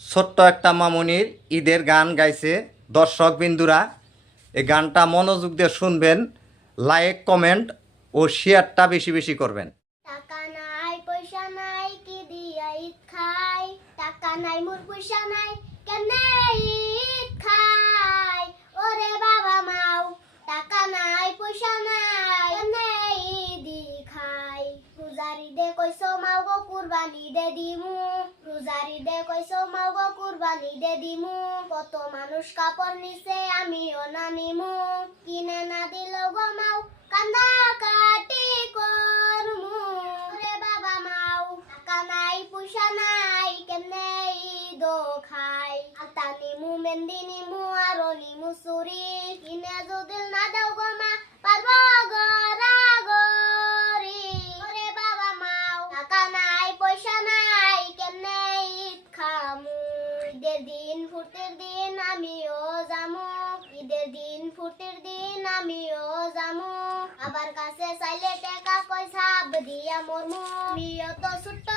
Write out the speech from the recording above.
ছোট্ট একটা মামুনির ঈদের গান গাইছে। দর্শক বিন্দুরা, এই গানটা মনোযোগ দিয়ে শুনবেন, লাইক কমেন্ট ও শেয়ারটা বেশি বেশি করবেন। টাকা নাই পয়সা নাই কি দিয়া ঈদ খাই, টাকা নাই মোর পয়সা নাই কেমনে ঈদ খাই, ওরে বাবা মাও টাকা নাই পয়সা নাই কেমনে ঈদি খাই, রোজারি দে কইছো মাও গো কুরবানি দে দিমু, রোজারি দে কইছো মাও গো কুরবানি দে দিমু, কত মানুষ কাপড় নিছে আমিও না নিমু, কিনে না দিল গো মাও কান্দা কাটি করমু, রে বাবা মাও টাকা নাই পয়সা নাই কেমনে ঈদ খাই, আলতা নিমু মেহেন্দি নিমু আরো নিমু চুরি, কিনে যদি না দাও গো মা পারবো গরা গরি, রে বাবা মাও টাকা নাই পয়সা নাই কেমনে ঈদ খামু, ঈদের দিন ফুর্তির দিন আমিও যামু, ঈদের দিন ফুর্তির দিন আমিও যামু, আবার কাছে চাইলে টাকা পয়সা দিয়া মরমু, আমিও তো ছোট্ট